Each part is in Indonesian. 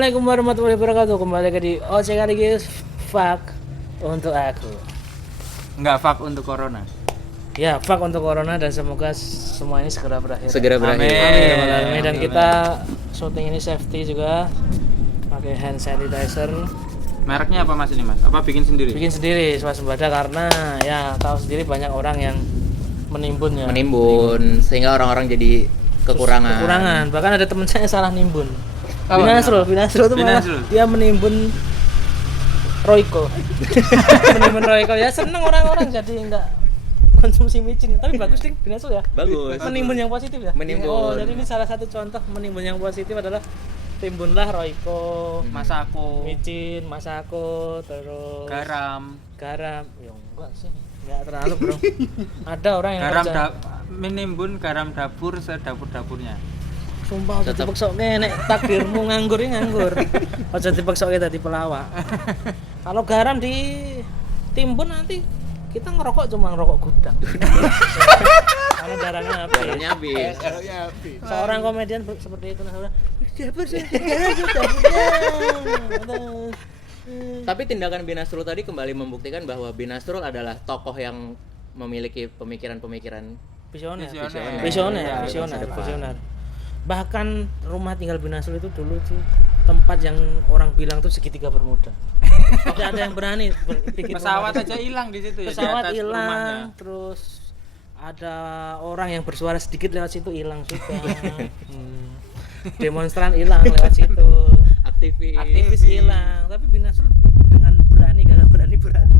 Assalamualaikum warahmatullahi wabarakatuh. Kembali lagi di Ocekan guys. Fuck untuk aku. Enggak fuck untuk corona. Ya, fuck untuk corona dan semoga semua ini segera berakhir. Segera berakhir. Amin. Dan kita syuting ini safety juga. Pakai hand sanitizer. Mereknya apa Mas ini Mas? Apa bikin sendiri? Bikin sendiri swasembada karena ya tahu sendiri banyak orang yang menimbun ya. Menimbun sehingga orang-orang jadi kekurangan. Bahkan ada teman saya salah nimbun. Binasrul itu malah dia menimbun Royco. Menimbun Royco ya seneng orang-orang jadi enggak konsumsi micin. Tapi bagus ding Binasrul ya. Bagus. Menimbun yang positif ya. Menimbun. Oh, jadi ini salah satu contoh menimbun yang positif adalah timbunlah Royco, Masako, micin, Masako, terus garam. Ya enggak sih. Enggak terlalu, Bro. Ada orang yang Garam menimbun garam dapur sedapur-dapurnya. Sumpah aja dipeksoke nek takdirmu nganggur ya nganggur. Aja dipeksoke dadi pelawak. Kalau garam ditimbun nanti kita ngerokok cuma ngerokok gudang. Karena darahnya habis. Seorang komedian seperti itu nah dapur Tapi tindakan Binasrul tadi kembali membuktikan bahwa Binasrul adalah tokoh yang memiliki pemikiran-pemikiran visioner. Bahkan rumah tinggal Binasrul itu dulu tuh tempat yang orang bilang tuh segitiga bermuda. Tidak ada yang berani bikin Pesawat aja hilang di situ ya. Pesawat hilang, terus ada orang yang bersuara sedikit lewat situ hilang juga. Demonstran hilang lewat situ. Aktivis hilang. Tapi Binasrul dengan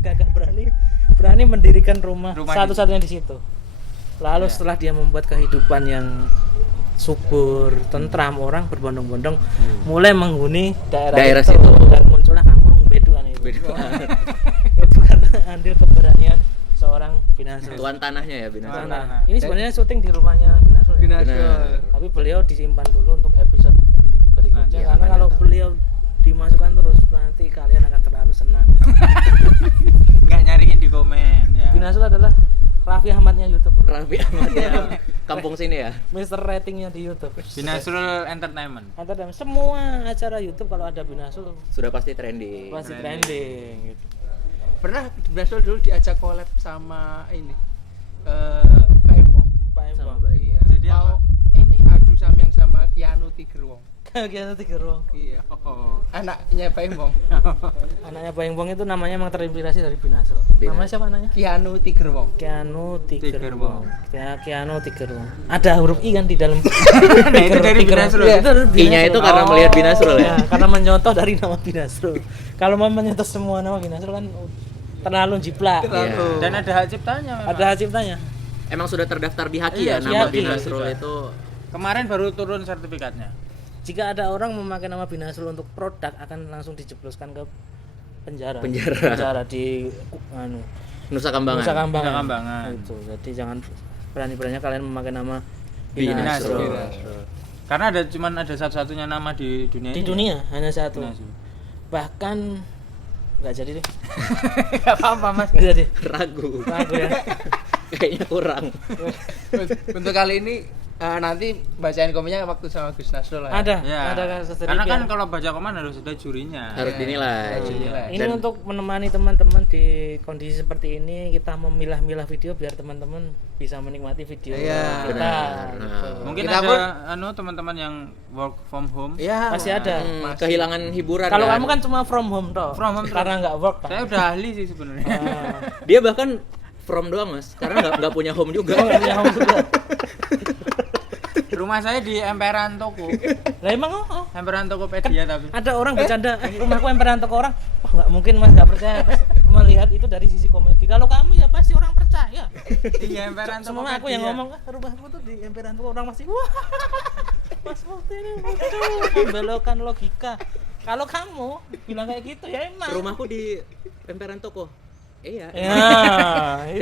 gagah berani mendirikan rumah satu-satunya di situ. Lalu setelah dia membuat kehidupan yang subur, tentram, orang berbondong-bondong mulai menghuni daerah itu. Dan muncullah kampung Beduan itu. Itu karena andil keberanian seorang Binasrul. Tuan tanahnya ya Binasrul. Ini sebenarnya syuting di rumahnya Binasrul. Tapi beliau disimpan dulu untuk episode berikutnya karena kalau beliau dimasukkan terus nanti kalian akan terlalu senang. Enggak nyariin di komen ya. Binasrul adalah Raffi Ahmadnya YouTube. Raffi Ahmadnya kampung sini ya. Mister ratingnya di YouTube. Binasrul Entertainment. Semua acara YouTube kalau ada Binasrul Sudah pasti trending. pasti trending gitu. Pernah Binasrul dulu diajak collab sama ini Pak Emo. Sama Mbak Ibu. Iya. Jadi apa? Ini adu samyang sama Keanu Tigerwong. Kayak tiga ruang. Iya. Oh. Anaknya Pak Emo. Anaknya Bayang Bong itu namanya emang terinspirasi dari Binasrul. Namanya siapa namanya? Keanu Tigerwong. Keanu Tigerwong. Tigerwong. Ada huruf I kan di dalam. Nah, itu dari Binasrul. Iya, itu dari I-nya itu karena melihat Binasrul ya. Karena menyontoh dari nama Binasrul. Kalau mau menyontoh semua nama Binasrul kan terlalu jiplak. Iya. Dan ada hak ciptanya memang. Ada hak ciptanya. Emang sudah terdaftar di Haki Iya, ya nama Haki. Binasrul Sudah. itu. Kemarin baru turun sertifikatnya. Jika ada orang memakai nama Binasrul untuk produk akan langsung dijebloskan ke penjara di Nusa Kambangan. Nusa Kambangan. Nusa Itu. Jadi jangan berani-beraninya kalian memakai nama Binasrul. Binasrul. Karena ada satu-satunya nama di dunia Di ini. dunia hanya satu. Binasrul. Bahkan nggak jadi deh. Enggak apa-apa Mas. Nggak jadi. Ragu. Ragu ya. Kayaknya kurang. Untuk kali ini nanti bacain komennya waktu sama Gus Nasrul lah. Ada Ya. kasus Karena kan demikian. kalau baca komen harus ada jurinya. Harus dinilai. Ini Dan untuk menemani teman-teman di kondisi seperti ini, kita memilah-milah video biar teman-teman bisa menikmati video Iya, kita. benar. Gitu. Mungkin Kita ada teman-teman yang work from home. Iya. Pasti ada. kehilangan hiburan. Kalau kamu kan cuma from home toh. From home karena nggak work kan. Saya udah ahli sih sebenarnya. dia bahkan from doang Mas, karena nggak punya home juga. Punya home juga. Rumah saya di emperan toko. Lah emang Emperan Tokopedia tapi. ada orang bercanda rumahku emperan toko orang. Wah nggak mungkin Mas, nggak percaya. Terus melihat itu dari sisi komedi. Kalau kamu ya pasti orang percaya. Iya, emperan Tokopedia. Semua aku yang ngomong rumahku tuh di emperan toko orang masih wah. Mas Mufti ini lucu membelokkan logika. Kalau kamu bilang kayak gitu ya emang. Rumahku di emperan toko. Iya. Ya,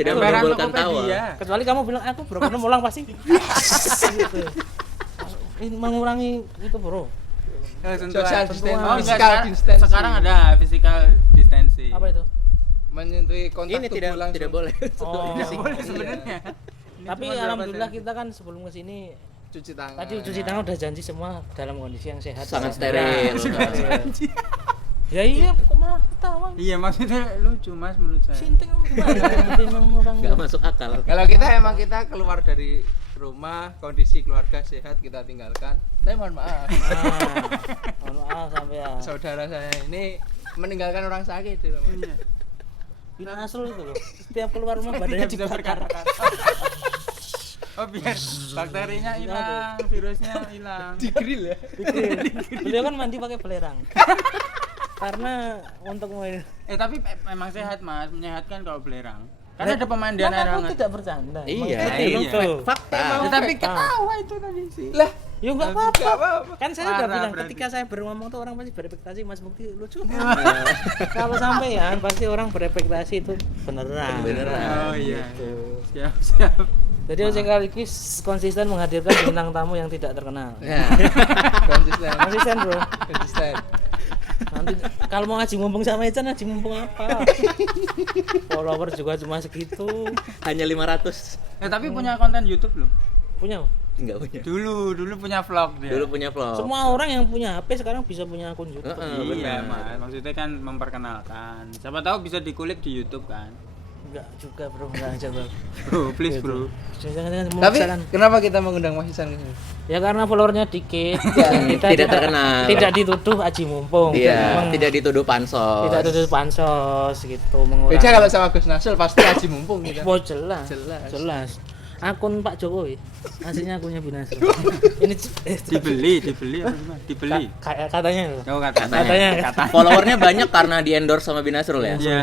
Tidak itu. Emperan menimbulkan tawa. Tokopedia. Kecuali kamu bilang aku bro, kamu ulang pasti. Gitu. Ini mengurangi itu bro. Social distancing. Oh, enggak, Physical distancing. sekarang ada physical distancing. Apa itu? Menyentuh kontak Ini tubuh langsung. tidak boleh. Oh. Tidak boleh sebenarnya. Tapi alhamdulillah kita kan sebelum kesini cuci tangan. Tadi cuci tangan udah janji semua dalam kondisi yang sehat. Sangat Ya. steril. Ya iya, kok malah ketawa. Iya, maksudnya lucu Mas menurut saya. Sinting memang orang Nggak masuk akal. Kalau kita keluar dari rumah, kondisi keluarga sehat kita tinggalkan. Tapi mohon maaf, mohon maaf sampai ya. saudara saya ini meninggalkan orang sakit di rumah. Iya. Binasrul itu loh. Setiap keluar rumah badannya Bisa dibakar. Oh, biar bakterinya hilang, virusnya hilang. Di grill ya. Beliau kan mandi pakai belerang. Karena untuk main. Tapi memang sehat Mas, menyehatkan kalau belerang. Karena ada pemandian air Aku hangat. tidak bercanda. Iya, Iya. emang fakta. Tapi ketawa itu tadi sih. Lah, Ya enggak nggak apa-apa. apa-apa. Kan saya udah Parah bilang berarti. ketika saya ngomong tuh orang pasti berekspektasi Mas Mukti lucu. Kalau sampean pasti orang berekspektasi itu beneran. Beneran. Oh iya. Gitu. Siap. Jadi Ojek Kaligis konsisten menghadirkan bintang tamu yang tidak terkenal. Ya. konsisten. Konsisten bro. Konsisten. Nanti kalau mau ngaji mumpung sama Ecan, ngaji mumpung apa? Follower juga cuma segitu. Hanya 500. Tapi punya konten YouTube loh. Punya? Enggak punya. Dulu punya vlog dia. Dulu punya vlog. Semua orang yang punya HP sekarang bisa punya akun YouTube. Iya, benar. Mas. Maksudnya kan memperkenalkan. Siapa tahu bisa dikulik di YouTube kan. Enggak juga bro, enggak aja bro. Bro, please bro. Jangan-jangan Tapi memaksakan. kenapa kita mengundang Mas Isan ke sini? Ya karena followernya dikit. Tidak terkenal. Tidak dituduh aji mumpung. Iya, Memang tidak dituduh pansos. tidak tuduh pansos gitu mengurangi. Beda kalau sama Gus Nasrul pasti haji mumpung gitu. Oh jelas. Jelas. Jelas. Akun Pak Jokowi. Aslinya akunnya Binasrul. Ini Dibeli apa gimana? Dibeli. kayak katanya loh. Oh, katanya. Katanya. Followernya banyak karena di endorse sama Binasrul ya. Iya.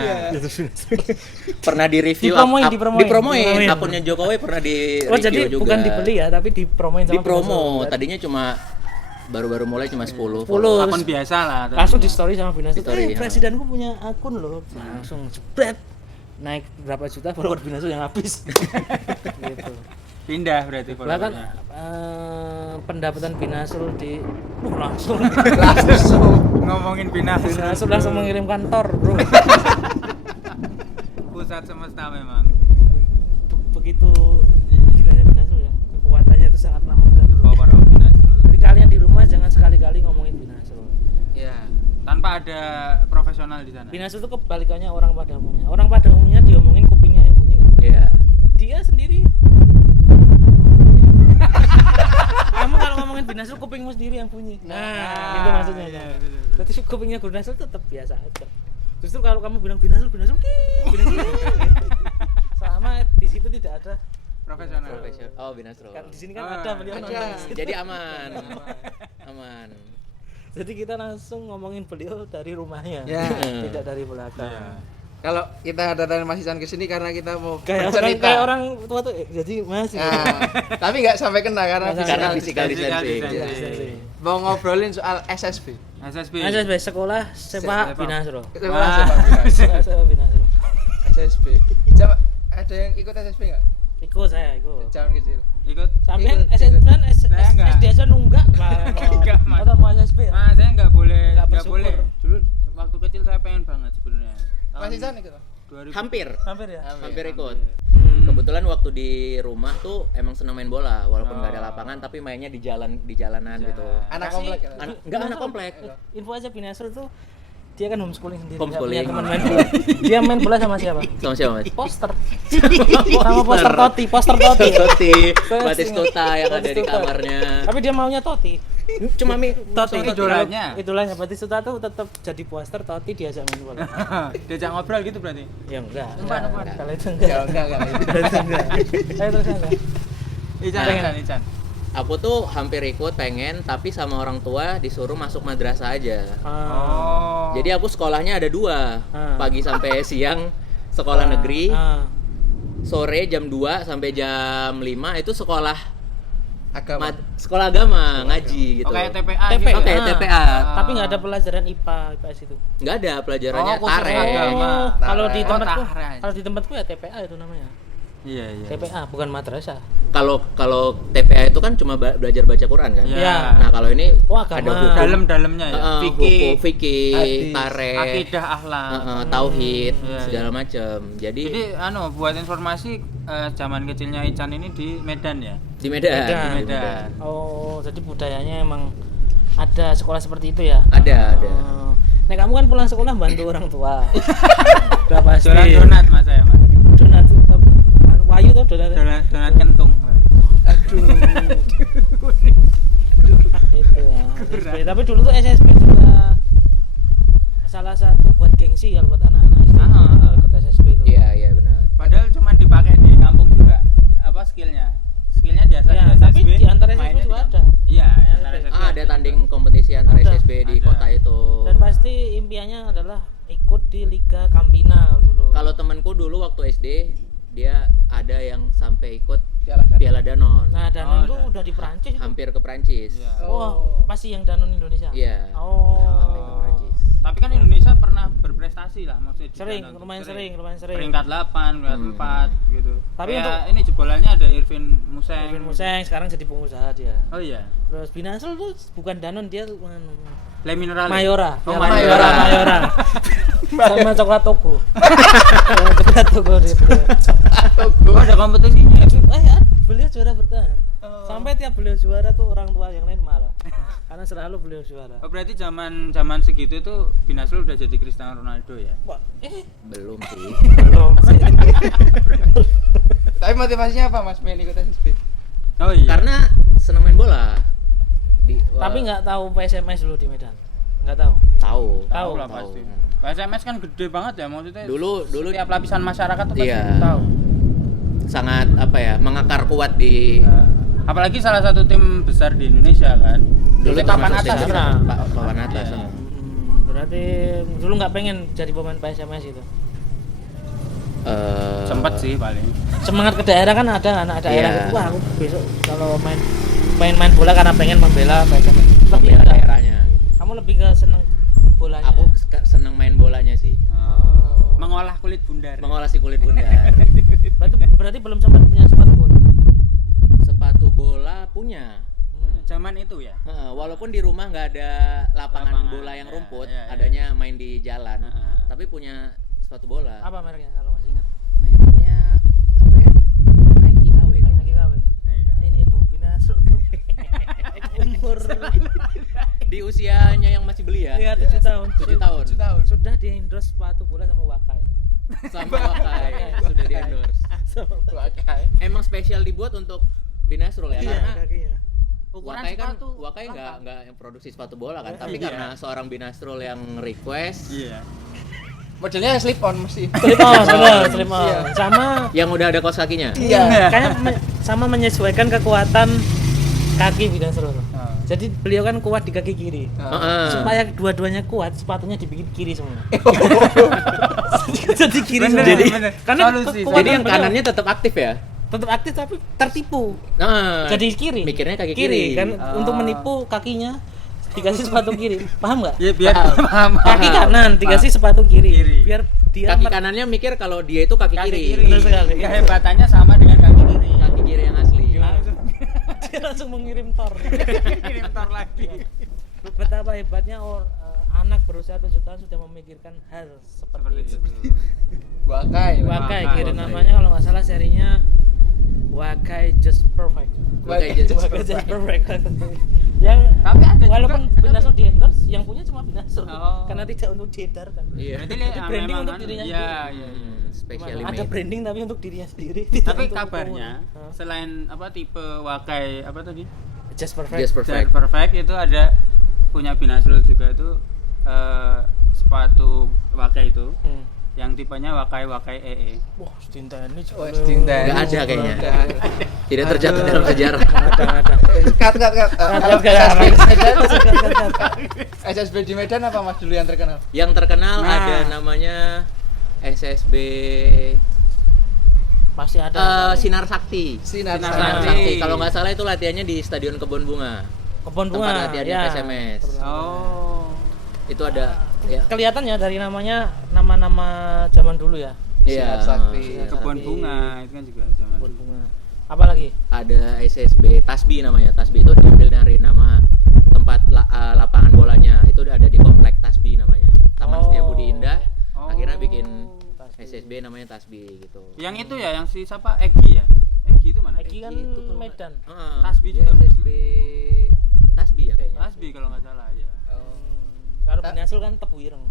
Pernah di review, Dipromoin. akunnya Jokowi pernah di Oh review jadi juga. bukan dibeli ya, tapi dipromoin sama Di promo. Binasrul. Tadinya cuma baru-baru mulai cuma 10. 10. Akun biasa lah. Langsung di story sama Binasrul. Story, ya. Presidenku punya akun loh. Langsung jebret. Naik berapa juta follower Binasrul yang habis. Gitu. Pindah berarti Bahkan followernya. pendapatan Binasrul di langsung Ngomongin Binasrul. Binasrul langsung mengirimkan tor bro. Pusat semesta memang. Begitu gilanya Binasrul ya, kekuatannya itu sangat langka bro. Power of Binasrul. Jadi kalian di rumah jangan sekali-kali ngomongin Binasrul. Iya. Tanpa ada profesional di sana. Binasrul itu kebalikannya orang pada umumnya. Orang pada umumnya diomongin kupingnya yang bunyi kan. Iya. Dia sendiri kamu kalau ngomongin Binasrul kupingmu sendiri yang bunyi. Nah, itu maksudnya. iya, Kan? betul. Berarti kupingnya Binasrul tetap biasa aja. Justru kalau kamu bilang Binasrul gitu. Sama di situ tidak ada. Profesional. Oh, Binasrul. Kan di sini kan Oh, ada beliau Ada. nonton di situ. Jadi aman. Aman. Jadi kita langsung ngomongin beliau dari rumahnya, Ya. tidak dari belakang. Iya. Kalau kita datang Mas Isan ke sini karena kita mau Kayak orang tua tuh, jadi Mas. Nah, tapi nggak sampai kena karena Nggak Karena sampai. physical distancing. distancing. mau ngobrolin soal SSB. SSB. SSB Sekolah Sepak Binasrul. Wah. Sekolah Sepak Binasrul. SSB. Coba ada yang ikut SSB nggak? Ikut saya, ikut. Jangan kecil. Ikut. Sampean Ikut. SSB kan Saya enggak. SD aja nunggak lah. Enggak, Mas. Atau mau SSB. Mas, saya nggak boleh, Nggak nggak bersyukur. boleh. Dulu waktu kecil saya pengen banget sebenarnya. Mas Isan ikut? 2000. Hampir. Hampir ya. Hampir ikut. Hmm. Kebetulan waktu di rumah tuh emang senang main bola, walaupun nggak ada lapangan tapi mainnya di jalanan gitu. Anak Kasih- komplek ya? Enggak anak komplek. Info aja Binasrul tuh dia kan homeschooling sendiri. nggak Homeschooling. punya teman main bola. Dia main bola sama siapa? Sama siapa, Mas? Poster. Sama poster Totti, poster Totti. Totti, Batistuta yang ada di Batistuta. kamarnya. Tapi dia maunya Totti. Cuma Totti idolanya. Idolanya Batistuta tuh tetap jadi poster Totti diajak main bola. Diajak ngobrol gitu berarti. Ya enggak. Umpan. Kalau itu Ya enggak. enggak. Kalau itu enggak. Ayo terus enggak. Ican. Aku tuh hampir ikut pengen, tapi sama orang tua disuruh masuk madrasah aja. Oh. Jadi aku sekolahnya ada 2, Ah. pagi sampai siang sekolah negeri, Ah. sore jam 2 sampai jam 5 itu sekolah Agama. sekolah agama, ngaji gitu. Oh, kayak TPA TPA. gitu. Oke, Ah. TPA. Tapi enggak ada pelajaran IPA, IPS itu. Nggak ada pelajarannya Oh, khusus tare. agama. Oh, kalau di Oh, tempatku, tahraj. kalau di tempatku ya TPA itu namanya. Iya, iya. TPA bukan madrasah. Kalau TPA itu kan cuma belajar baca Quran kan. Iya. Nah, kalau ini Agama. ada hukum Dalam-dalamnya ya. hukum fikih, hadis, tarikh, Akidah, akhlak. tauhid, Iya, segala iya. macam. Jadi Buat informasi zaman kecilnya Ican ini di Medan ya. di Medan. Medan. Di Medan. Oh, jadi budayanya emang ada sekolah seperti itu ya? Ada. Oh. Nah, kamu kan pulang sekolah bantu orang tua. Udah pasti. Jualan donat Mas saya, Mas. Donat tuh Wahyu tuh donat. Donat kentung. Aduh. Itu ya. SSB. Tapi dulu tuh SSB juga salah satu buat gengsi ya buat anak-anak SD. Ikut SSB itu. Iya, benar. Padahal cuma dipakai di kampung juga. Apa skillnya biasa Ya, di tapi SSB, di antara SSB mainnya di juga kampung. ada. Iya, antara SSB. Ada tanding kompetisi antara Ada. SSB di Ada. kota itu. Dan pasti impiannya adalah ikut di Liga Campina dulu. Kalau temanku dulu waktu SD dia ada yang sampai ikut Piala Danon. Piala Danon. Nah, Danone tuh dan- udah di Perancis itu. Hampir ke Prancis. Iya. Oh, pasti yang Danone Indonesia. Iya. Oh. Sampai ke Prancis. Tapi kan Indonesia pernah berprestasi lah maksudnya di Sering, Danone. lumayan sering. Peringkat 8, peringkat 4 gitu. Tapi Kayak untuk- ini jebolannya ada Irvin Museng. Irvin Museng sekarang jadi pengusaha dia. Oh iya. Terus Binasel tuh bukan Danone, dia Le Mineral. Mayora. Oh, Ya, Mayora. Mayora. Sama coklat Toko. Coklat Toko dia. Oh, ada kompetisinya itu. Beliau juara bertahan. Sampai tiap beliau juara tuh orang tua yang lain marah. Karena selalu beliau juara. Oh, berarti zaman segitu tuh Binasrul udah jadi Cristiano Ronaldo ya? Wah, Belum sih. belum sih. Tapi motivasinya apa Mas main ikut SSB? Oh iya. Karena senang main bola. Tapi nggak tahu PSMS dulu di Medan. Nggak tahu. tahu. Tahu lah tahu. pasti. PSMS kan gede banget ya maksudnya. Dulu Tiap lapisan masyarakat tuh pasti Iya. tahu. sangat apa ya, mengakar kuat di Nah, apalagi salah satu tim besar di Indonesia kan. Dulu papan termasuk atas tim ya. papan atas. Iya. Berarti dulu nggak pengen jadi pemain PSMS itu. Sempet sih paling. Semangat ke daerah kan ada anak daerah Iya. gitu. Wah, aku besok kalau main bola karena pengen membela PSMS. Lebih membela enggak? daerahnya. Kamu lebih ke seneng bolanya. Aku seneng main bolanya sih. Mengolah kulit bundar. Mengolah si kulit bundar. Berarti belum sempat punya sepatu bola. Sepatu bola punya. Zaman itu ya. Walaupun di rumah nggak ada lapangan bola yang ya, rumput, ya, ya. adanya main di jalan. Heeh. Tapi punya sepatu bola. Apa mereknya kalau masih ingat? Mereknya apa ya? Nike KW kalau nggak Lagi salah. KW. Nah, iya. Ini ilmu Binasrul. Umur Di usianya yang masih beli ya? ya 7 tahun. 7 tahun. 7 tahun. Sudah di-endorse sepatu bola sama Wakai. Sama Wakai sudah di endorse. Wakai. Emang spesial dibuat untuk Binasrul ya, karena kakinya. Ukuran Wakai kan sepatu Wakai nggak yang produksi sepatu bola kan, Iya. tapi karena seorang Binasrul yang request, Iya. Modelnya slip on mesti. Slip on, benar, slip on. Iya. Sama yang udah ada kaos kakinya. Iya. kayaknya sama menyesuaikan kekuatan kaki Binasrul. Jadi beliau kan kuat di kaki kiri. Heeh. Supaya dua-duanya kuat, sepatunya dibikin kiri semua. Jadi kiri Bener, semua. Jadi- bener. karena Solusi. kekuatan Jadi yang beliau kanannya tetap aktif ya. tetap aktif tapi tertipu. Nah, Jadi kiri. mikirnya kaki kiri. kan untuk menipu kakinya dikasih sepatu kiri. Paham nggak? Ya biar paham. Kaki kanan dikasih sepatu kiri. Kiri. Biar dia Kaki kanannya mikir kalau dia itu kaki, Kaki kiri. kiri. Bener sekali. Kehebatannya sama dengan kaki kiri. Kaki kiri yang asli. dia langsung mengirim tor. Kirim tor lagi. Betapa hebatnya anak berusia 7 tahun sudah memikirkan hal seperti itu. Wakai. Wakai, kiri Wakai. namanya kalau nggak salah serinya Wakai Just Perfect. Wakai Just Wakai Just Perfect. Yang Tapi ada juga- walaupun Binasrul di endorse, yang punya cuma Binasrul Oh. karena tidak untuk diedarkan. Iya. Berarti Jadi branding untuk dirinya Iya, sendiri. iya, iya. Specially Ada made. branding tapi untuk dirinya sendiri. tidak Tapi untuk kabarnya umum. selain apa tipe Wakai apa tadi? Just Perfect. Just Perfect. perfect. Perfect itu ada punya Binasrul juga itu sepatu Wakai itu yang tipenya Wakai EE. Wah, Stinta ini Oh, Stinta. Nggak ada kayaknya. Nggak ada. Tidak tercatat dalam sejarah. Ada. Cut. Kalau Gak SSB di Medan apa Mas dulu yang terkenal? Yang terkenal Nah. ada namanya SSB pasti ada. Sinar Sakti. Sinar Sinar Sinar Sakti. Sakti. Kalau nggak salah itu latihannya di Stadion Kebon Bunga. Kebon Tempat bunga. latihan Ya. PSMS. Oh. Itu ada ya. Kelihatan ya dari namanya nama-nama zaman dulu ya. Iya. Sinar Sakti. Kebun bunga itu kan juga zaman. Kebun bunga. Apalagi? Ada SSB Tasbi namanya. Tasbi itu diambil dari nama tempat lapangan bolanya. Itu udah ada di komplek Tasbi namanya. Taman Setiabudi Indah. Oh. Akhirnya bikin Tasbi. SSB namanya Tasbi gitu. Yang itu ya, yang si siapa? Egi ya? Egi itu mana? Egi kan Itu kalau Medan. Heeh. Tasbi Dia juga. SSB Tasbi ya kayaknya. Tasbi kalau nggak salah ya. Kalau Binasul kan Tebu Ireng.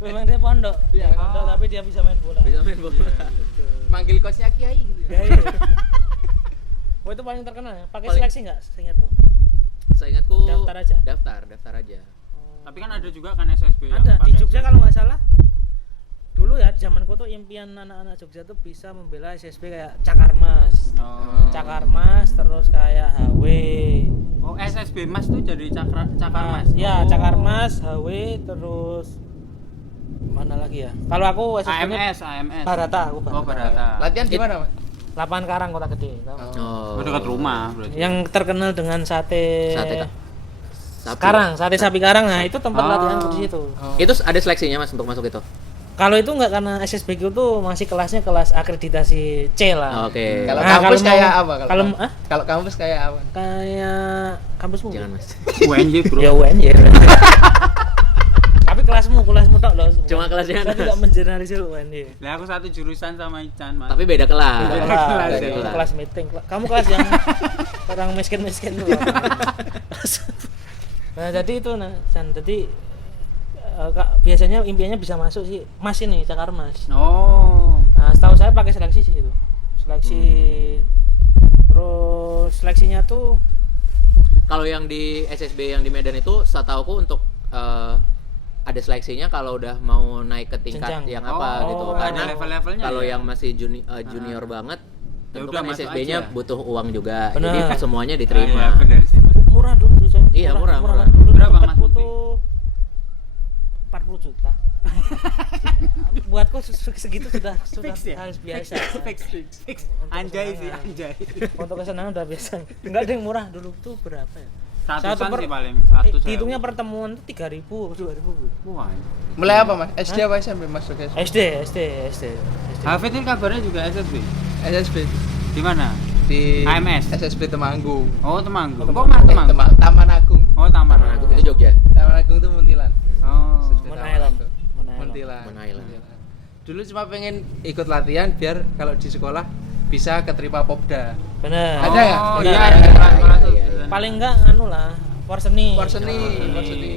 Memang dia pondok. Iya. Pondok tapi dia bisa main bola. Bisa main bola. Manggil kosnya Kiai gitu ya. Ya, iya. Oh itu paling terkenal ya. Pakai Paling- seleksi nggak? Seingatmu? Seingatku Daftar aja? Daftar aja. Tapi kan ada juga kan SSB yang Ada di pakai Jogja kalau nggak salah. Dulu ya zamanku tuh impian anak-anak Jogja tuh bisa membela SSB kayak Cakarmas. Oh. Cakarmas terus kayak HW. Oh, SSB Mas tuh jadi cakar Mas. Ya, Oh. Cakarmas, HW terus mana lagi ya? Kalau aku SSB-nya AMS. Barata, aku Oh, Barata. Latihan di mana, Mas? Lapangan Karang Kota Gede. tahu? Oh. Oh, dekat rumah berarti. Yang terkenal dengan sate Sate sapi. Karang, sate sapi Karang. Nah, itu tempat Oh. latihanku di situ. Itu ada seleksinya Mas untuk masuk itu. Kalau itu enggak karena SSBQ tuh masih kelasnya kelas akreditasi C lah. Oke. Kalau Nah, kampus kalau kayak mau- apa? kalau kampus? ah? Kalau kampus kayak apa? Kayak kampusmu. Jangan Mas. UNJ, Bro. Ya UNY. Tapi kelasmu tok loh. Cuma kelasnya Saya atas. tidak menjernalisir UNY. Lah aku satu jurusan sama Ican, Mas. Tapi beda kelas. Beda kelas, kelas, beda itu kelas. kelas meeting. Kamu kelas yang orang miskin-miskin tuh. Nah, jadi itu nah, San. Jadi biasanya impiannya bisa masuk sih Mas ini Cakarmas. Oh. Nah, setahu saya pakai seleksi sih itu. Seleksi terus seleksinya tuh Kalau yang di SSB yang di Medan itu setauku untuk ada seleksinya kalau udah mau naik ke tingkat Jenjang. yang apa Oh, gitu. ada Karena level-levelnya kalau ya? yang masih junior banget Ya tentu udah, kan masuk SSB-nya aja. butuh uang juga. Bener. Jadi semuanya Iya, diterima. benar sih. murah dulu tuh, Coy. Iya, murah. Dulu Berapa, Mas tempatku Muti? tuh 40 juta. Buatku segitu sudah Fix ya? harus biasa. Fix. Anjay sih, anjay. Untuk kesenangan udah biasa. Enggak ada yang murah dulu tuh berapa ya? Satusan sih paling, Hitungnya pertemuan tuh 3.000, 2.000. Wah. Mulai apa, Mas? SD apa SMP masuk SD? SD. Hafid ini kabarnya juga SSB. SSB Di mana? di AMS? SSB Temanggung. Oh, Temanggung. Kok Temanggung. mah Temanggung? Taman Agung. Oh, Taman Taman Agung itu Jogja. Taman Agung itu Muntilan. Oh. SSB Mon Taman Island. Agung. Muntilan. Mon Island. Dulu cuma pengen ikut latihan biar kalau di sekolah bisa keterima Popda. Bener. Ada ya? Oh, Benar. iya, Ada. sekolah tuh. Iya. Paling enggak anu lah, porseni. Porseni.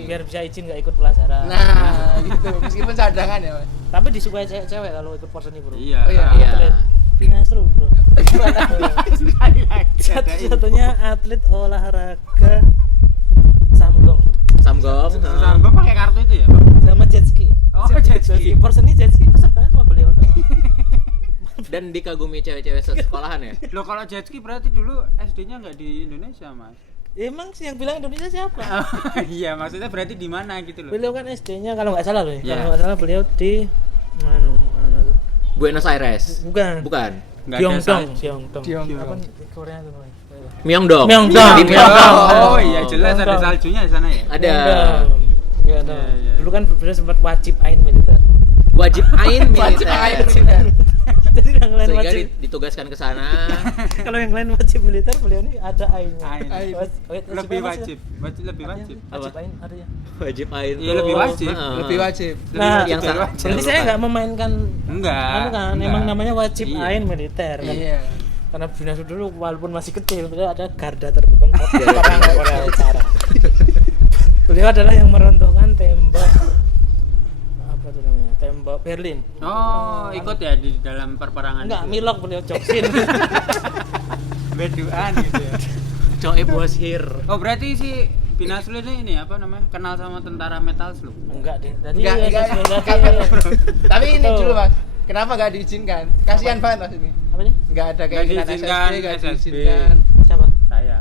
Biar bisa izin enggak ikut pelajaran. Nah, gitu. Meskipun cadangan ya, Mas. Tapi disukai cewek-cewek kalau ikut porseni, Bro. Iya. Oh, iya. Iya. Atlet Binasrul, Bro. Sekali lagi. Satu-satunya atlet olahraga samgong, Bro. Samgong. Gue pakai kartu itu ya, Pak. Sama jet ski. Oh, jet ski. Porseni jet ski pesertanya cuma beliau tuh. Dan dikagumi cewek-cewek sekolahan ya. Loh, kalau jet ski berarti dulu SD-nya nggak di Indonesia, Mas. Emang sih yang bilang Indonesia siapa? Iya, maksudnya berarti di mana gitu loh. Beliau kan SD-nya kalau nggak salah loh. Iya. Kalau nggak salah beliau di mana tuh? Buenos Aires. Bukan. Bukan. Nggak ada Gyeongdong, salju. Gyeongdong. Gyeongdong. Apa Korea tuh? Myeongdong. Myeongdong. Di Myeongdong. Oh iya, jelas ada Myeongdong. saljunya di sana ya. Ada Iya, Iya, iya. Dulu kan beliau sempat wajib ain militer. wajib ain Wajib militer. air militer. Jadi yang lain Sehingga wajib. ditugaskan ke sana. Kalau yang lain wajib militer, beliau ini ada ainnya. Ain. Lebih wajib. Lebih wajib. Wajib Apa? ain ada ya. Wajib ain. Iya, tuh. lebih wajib. Heeh. Lebih wajib. Nah, yang Lebih sangat wajib. Berarti saya lupa. nggak memainkan Enggak. anu kan, enggak. emang namanya wajib Iya. ain militer kan. Iya. Karena Binasul dulu walaupun masih kecil, beliau ada garda terdepan perang Korea Utara. Beliau adalah yang meruntuhkan tembok apa tuh namanya? Tembok Berlin. Oh, ikut ya di dalam perperangan Enggak, itu. milok beliau joksin. Beduan gitu ya. Coib was here. Oh, berarti si Binasrul ini apa namanya? Kenal sama tentara metal Slug. Enggak deh. Tadi Enggak. Tapi ini Betul. dulu, Mas. Kenapa nggak diizinkan? Kasihan banget, Mas ini. Apa nih? Nggak ada Nggak keinginan diizinkan SSB, nggak SSB. diizinkan. Siapa? Saya.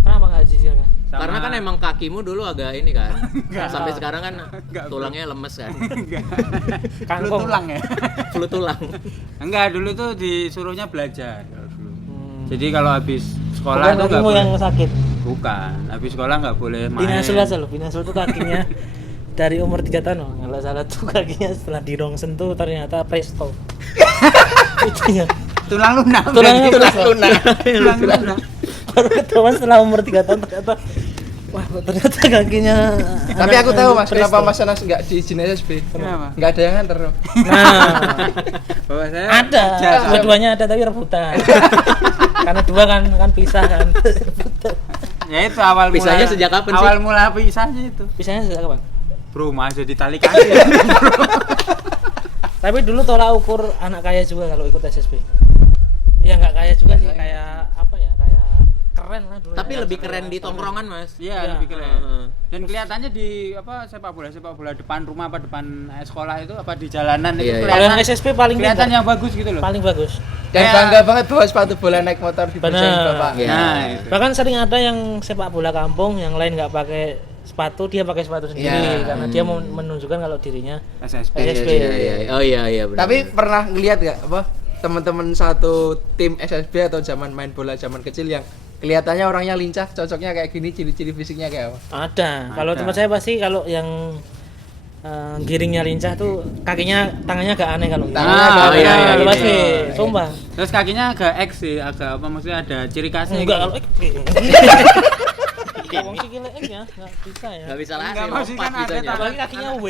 Kenapa enggak diizinkan? Sama- Karena kan emang kakimu dulu agak ini kan. Enggak. Sampai sekarang kan Enggak, tulangnya lemes kan. enggak. Flu Kangkung. tulang ya. Flu tulang. Enggak, dulu tuh disuruhnya belajar kalau dulu. Hmm. Jadi kalau habis sekolah Bukan tuh nggak kakimu boleh. yang sakit. Bukan, habis sekolah nggak boleh main. Binasul aja loh. Binasul tuh kakinya dari umur 3 tahun kalau salah tuh kakinya setelah dirongsen tuh ternyata presto. Itunya. Tulang lunak. Tulang lunak. Baru ketahuan setelah umur 3 tahun ternyata wah ternyata kakinya. Tapi aku tahu Mas, presto. kenapa Mas Anas enggak diizin SSB? Kenapa? Enggak ada yang nganter. Nah, Bahwa saya ada. jasa. Dua-duanya ada tapi rebutan. Karena dua kan pisah kan. Ya itu awal Pisahnya mula. sejak kapan sih? Awal mula pisahnya itu. Pisahnya sejak kapan? Bro, masih di tali kaki. Tapi dulu tolak ukur anak kaya juga kalau ikut SSB. Ya nggak kaya juga sih, kayak apa ya, kayak keren lah dulu. Tapi ya. lebih keren di tongkrongan, Mas. Iya, Iya. lebih keren. Dan kelihatannya di apa sepak bola depan rumah apa depan sekolah itu apa di jalanan itu Iya, iya. Kalau kelihatan yang SSB paling kelihatan pintar. yang bagus gitu loh. Paling bagus. Dan bangga banget bawa sepatu bola naik motor di Bener. Bapak. Iya. Nah, itu. Bahkan sering ada yang sepak bola kampung yang lain nggak pakai sepatu, dia pakai sepatu sendiri Iya. karena dia mau menunjukkan kalau dirinya SSB. SSB. Iya. Oh iya benar. Tapi pernah ngeliat gak apa teman-teman satu tim SSB atau zaman main bola zaman kecil yang kelihatannya orangnya lincah, cocoknya kayak gini, ciri-ciri fisiknya kayak apa? Ada. Kalau Ada. tempat saya pasti kalau yang giringnya lincah tuh kakinya tangannya agak aneh kalau Tangannya agak oh, iya, aneh, iya, gitu. pasti Iya. sumpah Terus kakinya agak X sih, agak apa maksudnya ada ciri khasnya. enggak gitu. kalau ngomong sikile ya nggak bisa ya. Enggak bisa lari, Enggak, maksudnya lompat kan ada bisanya. tangan. Apalagi kakinya W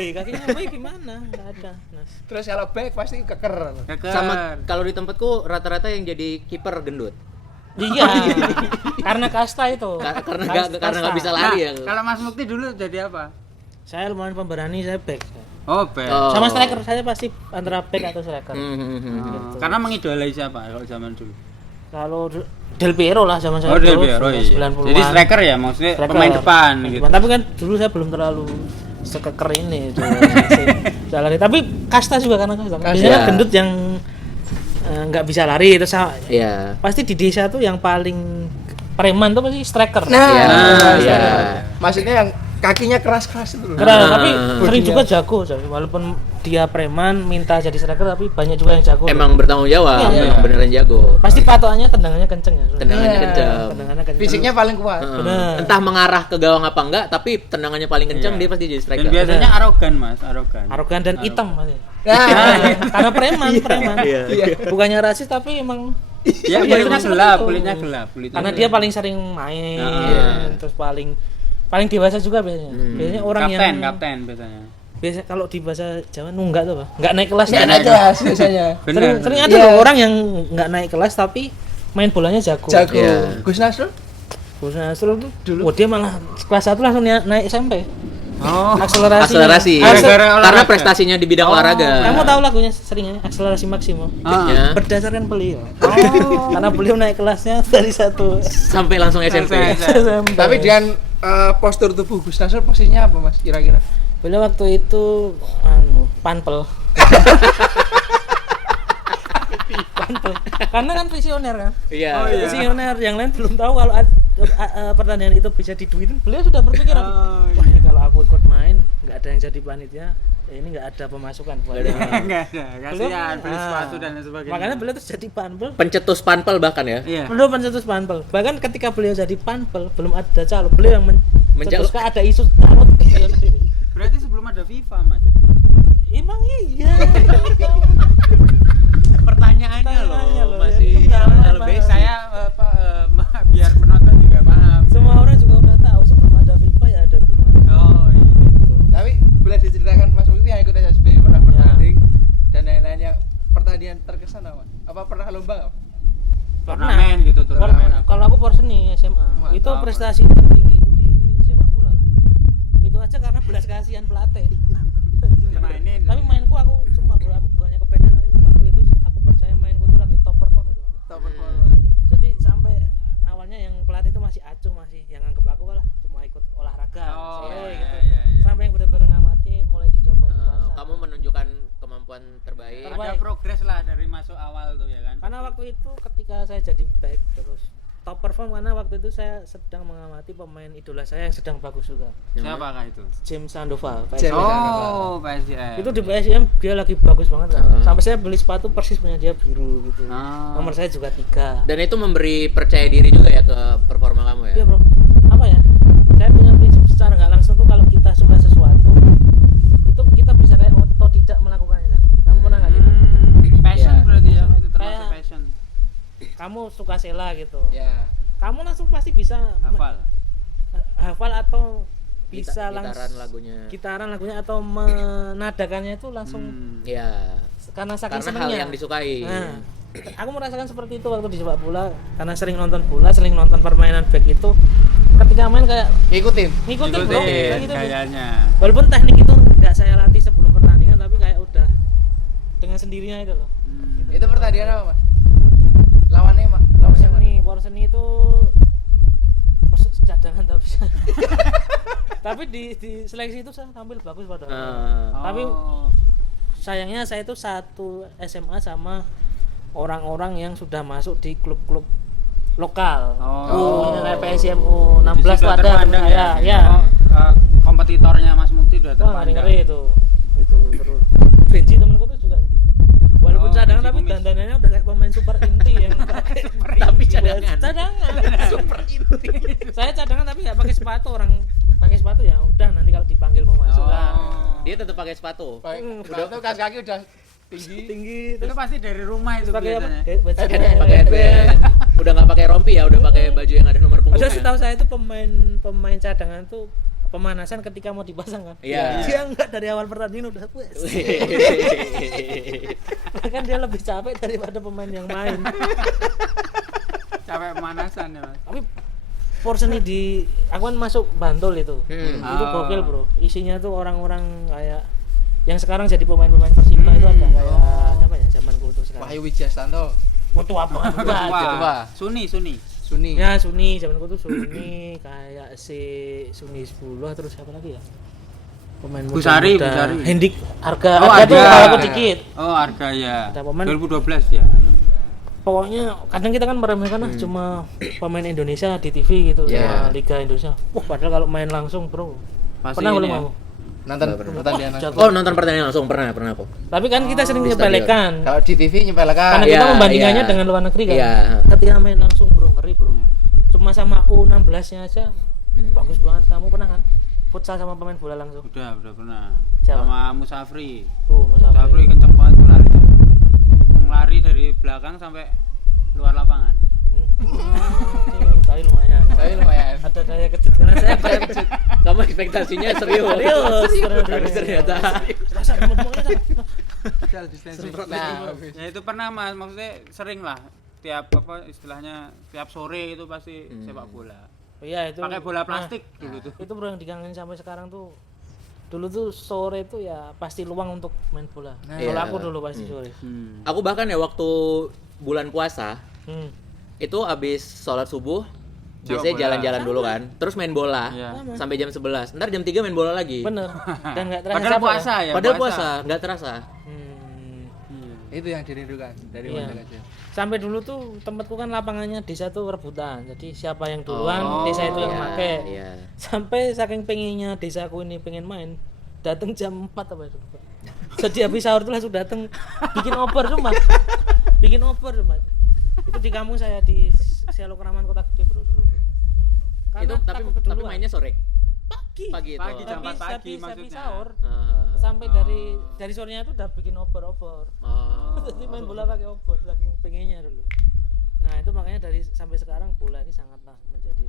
gimana? Nggak ada. Nas. Terus kalau back pasti keker. Keker. Sama kalau di tempatku rata-rata yang jadi kiper gendut. Iya. Karena kasta itu. Karena Kasta. nggak bisa Nah, lari ya. kalau Mas Mukti dulu jadi apa? Saya lumayan pemberani, saya back. Oh, back. Oh. Sama striker, saya pasti antara back atau striker. Oh, karena mengidolai siapa kalau zaman dulu? Kalau Del Piero lah zaman saya Oh, Del dulu, Piero, iya. 90-an. Jadi striker ya, maksudnya Striker. pemain depan gitu. Tapi kan dulu saya belum terlalu sekeker ini itu. Jalan. Tapi kasta juga karena kasta. Biasanya Iya. gendut yang nggak bisa lari itu Iya. pasti di desa tuh yang paling preman tuh pasti striker. Nah, Iya, iya. maksudnya yang kakinya keras-keras itu loh. Keras, tapi sering Bodinya. juga jago. Walaupun dia preman minta jadi striker tapi banyak juga yang jago. Emang bertanggung jawab, Iya. emang beneran jago. Pasti patokannya tendangannya kenceng ya. Tendangannya Iya. kencang. Tendangannya kenceng. Fisiknya paling kuat. Bener. Entah mengarah ke gawang apa enggak, tapi tendangannya paling kencang Iya. dia pasti jadi Dan striker. biasanya arogan, Mas, arogan. Arogan dan hitam pasti. Nah, Karena preman. Iya. Bukannya rasis tapi emang Ya, Iya, kulitnya seperti gelap, itu. kulitnya gelap, kulitnya karena gelap. dia paling sering main, Iya. terus paling dewasa juga biasanya. Biasanya orang kapten biasanya. biasa kalau di bahasa Jawa nunggak tuh, Pak. Nggak naik kelas. nggak kan? naik kelas biasanya. Sering, sering ada Iya. loh orang yang nggak naik kelas tapi main bolanya jago. Jago. Iya. Gus Nasrul? Gus Nasrul tuh dulu. Dia malah kelas 1 langsung naik SMP. Oh, Akselerasi. Gara-gara olahraga. Karena prestasinya di bidang olahraga. Kamu tahu lagunya seringnya akselerasi maksimum. Ya. Berdasarkan beliau. Karena beliau naik kelasnya dari 1 Sampai langsung SMP. SMP. Tapi dengan postur tubuh Gus Nasrul posisinya apa Mas kira-kira? Beliau waktu itu panpel. Panpel. Karena kan visioner kan. Iya. Oh, iya. Visioner yang lain belum tahu kalau pertandingan itu bisa diduitin. Beliau sudah berpikir Oh, wah ini kalau aku ikut main nggak ada yang jadi panitia, ya ini nggak ada pemasukan buat Nggak ada. dia. Enggak ada, kasihan beli Ah. sepatu dan lain sebagainya. Makanya beliau tuh jadi panpel. Pencetus panpel bahkan ya. Iya. Beliau pencetus panpel. Bahkan ketika beliau jadi panpel belum ada calon. Beliau yang mencetuskan ada isu calon beliau sendiri. Berarti sebelum ada FIFA, Mas. Emang iya. Pertanyaannya loh, Pertanyaannya loh, masih ya. Itu dalam hal apa? basic. Saya biar penonton juga paham. Semua orang juga udah tahu sebelum ada FIFA ya ada FIFA. Oh, iya. Tapi boleh diceritakan Mas Mukti yang ikut SSB pernah bertanding dan lain-lain yang pertandingan terkesan apa? Apa pernah lomba nggak? Turnamen gitu, turnamen. Kalau aku porseni SMA, Mantap. itu prestasi tertinggiku di sepak bola lah. Itu aja karena belas kasihan pelatih. Mainin. Tapi mainku aku cuma bro, aku bukannya kepedean, tapi waktu itu aku percaya mainku tuh lagi top perform itu. Top performer. Jadi sampai awalnya yang pelatih itu masih acuh, masih yang nganggep aku lah cuma ikut olahraga. Oh, Saya iya, gitu. iya, iya. Sampai yang benar-benar ngamatin, mulai dicoba di pasar. Kamu menunjukkan kemampuan terbaik. Ada progres lah dari masuk awal tuh ya kan. Karena waktu itu ketika saya jadi back terus top perform karena waktu itu saya sedang mengamati pemain idola saya yang sedang bagus juga. Siapakah itu? James Sandoval. James. Oh, PSIS. Itu di PSM dia lagi bagus banget kan. Sampai saya beli sepatu persis punya dia biru gitu. Ah. Nomor saya juga 3. Dan itu memberi percaya diri juga ya ke performa kamu ya. Iya bro. Apa ya? Saya punya prinsip secara nggak langsung tuh kalau kita suka sesuatu itu kita bisa kayak otodidak melakukannya kan. Kamu pernah nggak gitu? Passion Iya. berarti ya, itu termasuk Kayak- passion. Kamu suka sela gitu, Ya. kamu langsung pasti bisa hafal atau bisa gitaran lagunya. gitaran lagunya atau menadakannya itu langsung Iya. karena saking Karena hal senengnya. yang disukai. Nah, aku merasakan seperti itu waktu di sepak bola karena sering nonton bola, sering nonton permainan back itu. Ketika main kayak Ngikutin. ngikutin bro, kayak gitu. gayanya. Walaupun teknik itu nggak saya latih sebelum pertandingan, tapi kayak udah dengan sendirinya itu loh. Itu pertandingan apa, Mas? Lawannya lawannya mana? Power seni itu cadangan tapi tapi di seleksi itu saya tampil bagus padahal. Tapi sayangnya saya itu satu SMA sama orang-orang yang sudah masuk di klub-klub lokal. Ini PSMU 16 tuh ada ya. Kompetitornya Mas Mukti udah Wah, terpandang. ngeri itu terus Benji temenku tuh juga walaupun cadangan tapi Benji dandanannya udah kayak pemain super inti yang pakai Tapi cadangan. super inti saya cadangan tapi nggak pakai sepatu, orang pakai sepatu ya udah nanti kalau dipanggil mau masuk lah. Dia tetap pakai sepatu. Udah tuh kaki udah tinggi. Itu pasti dari rumah itu pakai apa? biasanya. Pakai headband. Udah nggak pakai rompi ya, udah pakai baju yang ada nomor punggungnya. Udah setahu saya itu pemain cadangan tuh pemanasan ketika mau dipasang kan. Iya. Dia enggak dari awal pertandingan udah wes. Kan dia lebih capek daripada pemain yang main. Capek pemanasan ya Mas. Tapi Porseni di aku kan masuk Bantul itu. Itu gokil bro. Isinya tuh orang-orang kayak yang sekarang jadi pemain-pemain Persita itu ada kayak apa ya zaman kutu sekarang. Wahyu Wijayanto. Tua banget. Wah, Suni. Suni. Ya Suni, zaman kutu Suni kayak si Suni 10 terus siapa lagi ya? Pemain Busari. Hendik Harga Oh, Harga tuh Harga. kalau aku dikit. Oh, harga ya. Ada pemain- 2012 ya. Pokoknya kadang kita kan meremehkan cuma pemain Indonesia di TV gitu, Yeah. sama Liga Indonesia. Wah, padahal kalau main langsung, bro. Pasti Pernah ini belum ya. kamu? Nonton Pernah. pertandingan. Wah, jago. Oh, nonton pertandingan langsung pernah aku. Tapi kan kita sering Di menyepelekan. Kalau di TV nyepelekan. Karena Iya, kita membandingannya iya. dengan luar negeri kan. Iya. Ketika main langsung, bro, ngeri, bro. Cuma sama U16-nya aja bagus banget. Kamu pernah kan futsal sama pemain bola langsung? Udah pernah. Siapa? Sama Musafri. Tuh, Mas Musafri Afri. kenceng banget larinya. Lari dari belakang sampai luar lapangan. Tapi lumayan. Tapi lumayan. Ada daya kejut karena saya daya kejut. Kamu ekspektasinya serius. Tapi ternyata Rasa teman-temannya kan. Nah, Ya itu pernah Mas, maksudnya sering lah tiap istilahnya tiap sore itu pasti sepak bola. Iya, itu. Pakai bola plastik dulu tuh. Itu bro yang dikangenin sampai sekarang tuh. Dulu tuh sore tuh ya pasti luang untuk main bola. Kalau Iya. aku dulu pasti sore. aku bahkan ya waktu bulan puasa Hmm. itu abis sholat subuh biasanya bola. jalan-jalan dulu kan, terus main bola Iya. sampai jam 11. Ntar jam 3 main bola lagi. Bener. Dan nggak terasa Padahal capek, puasa kan? ya. Padahal puasa, nggak terasa. itu yang dirindukan dari Iya. mana aja. Sampai dulu tuh tempatku kan lapangannya desa tuh rebutan. Jadi siapa yang duluan desa itu yang Iya, make. iya. Sampai saking pengennya desaku ini pengen main, datang jam 4 apa itu. Jadi habis sahur tuh langsung datang bikin opor cuma. Bikin opor cuma. Itu di kampung saya di Sialo Keraman Kota Gede bro dulu. Bro. Itu tapi takut tapi keduluan. mainnya sore. pagi. Pagi itu. Pagi jam 4 pagi Habis maksudnya. sahur Ah. sampai dari sorenya itu udah bikin opor-opor. Oh. Jadi main bola pakai opor saking pengennya dulu. Nah, itu makanya dari sampai sekarang bola ini sangatlah menjadi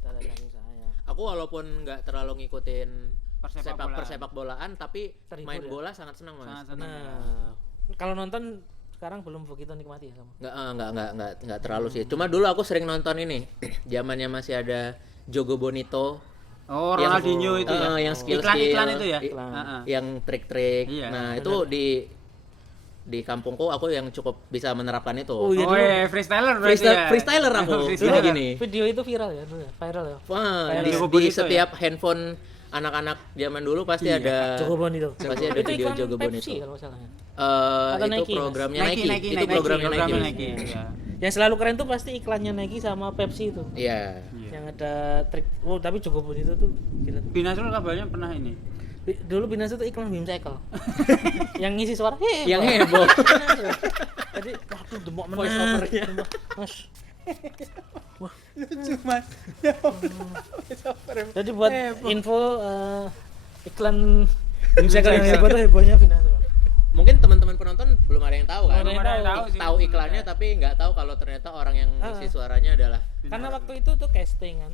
darah daging saya. Aku walaupun nggak terlalu ngikutin Persepak-bolaan. persepak bolaan, tapi Terhibur main ya? bola sangat senang mas. Sangat senang. Nah, kalau nonton sekarang belum begitu nikmati ya kamu. Nggak terlalu sih. Cuma dulu aku sering nonton ini. Zamannya masih ada Jogo Bonito. Oh, Yang- Ronaldinho itu ya. yang skill Iklan-iklan itu ya. i- Heeh. yang trik-trik. Iya, Nah, itu di kampungku aku yang cukup bisa menerapkan itu. Oh, iya. Oh, dulu. freestyler berarti ya. Freestyler aku. Freestyler. Dulu gini. Video itu viral ya dulu ya, viral ya. Wah, Kayak di Jogo Bonito setiap handphone anak-anak zaman dulu pasti ada Jogo Bonito. pasti ada Itu video iklan Jogo Pepsi Bonito. kalau nggak salah ya. Itu Atau Nike, Mas? programnya Nike. Itu programnya Nike. Iya. Yang selalu keren tuh pasti iklannya Nike sama Pepsi itu. Iya. Yang ada trik. Oh, tapi Jogo Bonito tuh gila. Binasrul kabarnya pernah ini. Dulu Binasa tuh iklan Bimcycle. Yang ngisi suara Yang heboh. Jadi waduh demok Voice menang. over-nya. Mas. Lucu Mas. Ya Jadi buat info iklan bisa kalian heboh tuh hebohnya Binasrul. Mungkin teman-teman penonton belum ada yang tahu kan? Belum ada yang tahu sih. Tahu iklannya tapi nggak tahu kalau ternyata orang yang ngisi suaranya adalah Karena waktu itu tuh casting kan.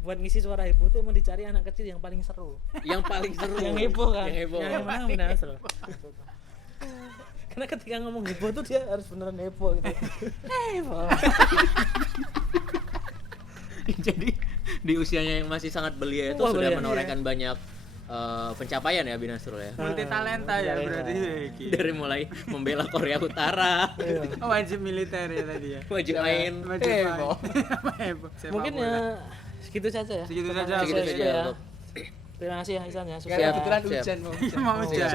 Buat ngisi suara heboh tuh emang dicari anak kecil yang paling seru. yang paling seru. Yang heboh kan. Yang heboh. Yang menang Binasrul. Karena ketika ngomong heboh tuh dia harus beneran heboh gitu. Heboh. Jadi di usianya yang masih sangat belia itu Wah, sudah belia. menorehkan banyak pencapaian ya Binasrul ya. multi talenta ya berarti. Dari mulai membela Korea Utara, Wajib militer ya tadi ya. wajib main. Wajib main. Heboh. Heboh. Sepak Mungkin bola. ya segitu saja ya. Segitu saja. Segitu SSB saja ya. untuk Terima kasih ya Isan ya. Karena Siap. kebetulan Siap. hujan Mau hujan.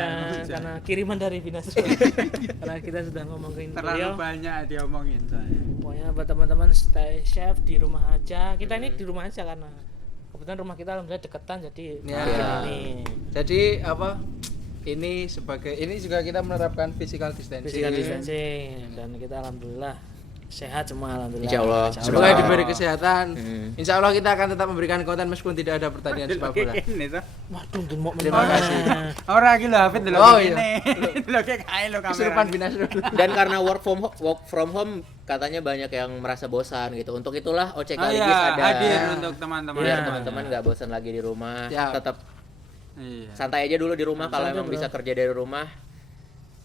Karena kiriman dari Binasrul. Karena kita sudah ngomongin Terlalu beliau. banyak diomongin soalnya. Pokoknya buat teman-teman stay safe di rumah aja. Kita ini di rumah aja karena kebetulan rumah kita alhamdulillah deketan jadi Ya. ini Jadi apa? Ini sebagai ini juga kita menerapkan physical distancing. physical distancing dan kita alhamdulillah sehat semua alhamdulillah. Insya Allah. Semoga diberi kesehatan. Hmm. Insya Allah kita akan tetap memberikan konten meskipun tidak ada pertandingan sepak bola. Ini tuh. Waduh, dan mau Terima menang. kasih. Ora iki lho Hafid lho Oh, ini. Lho kayak kae lho Kesurupan kamera. Binasrul. Dan karena work from home katanya banyak yang merasa bosan gitu. Untuk itulah OC Oh Kaligis iya, ada. hadir untuk teman-teman. Biar Iya. teman-teman nggak bosan lagi di rumah. Siap. Tetap Iya. santai aja dulu di rumah kalau Santai, emang bro. bisa kerja dari rumah.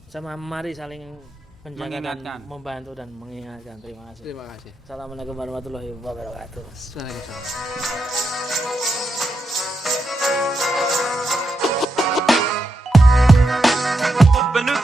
Sama mari saling menjaga Mengingatkan. dan membantu dan mengingatkan. Terima kasih. Terima kasih. Assalamualaikum warahmatullahi wabarakatuh. Waalaikumsalam. Penuh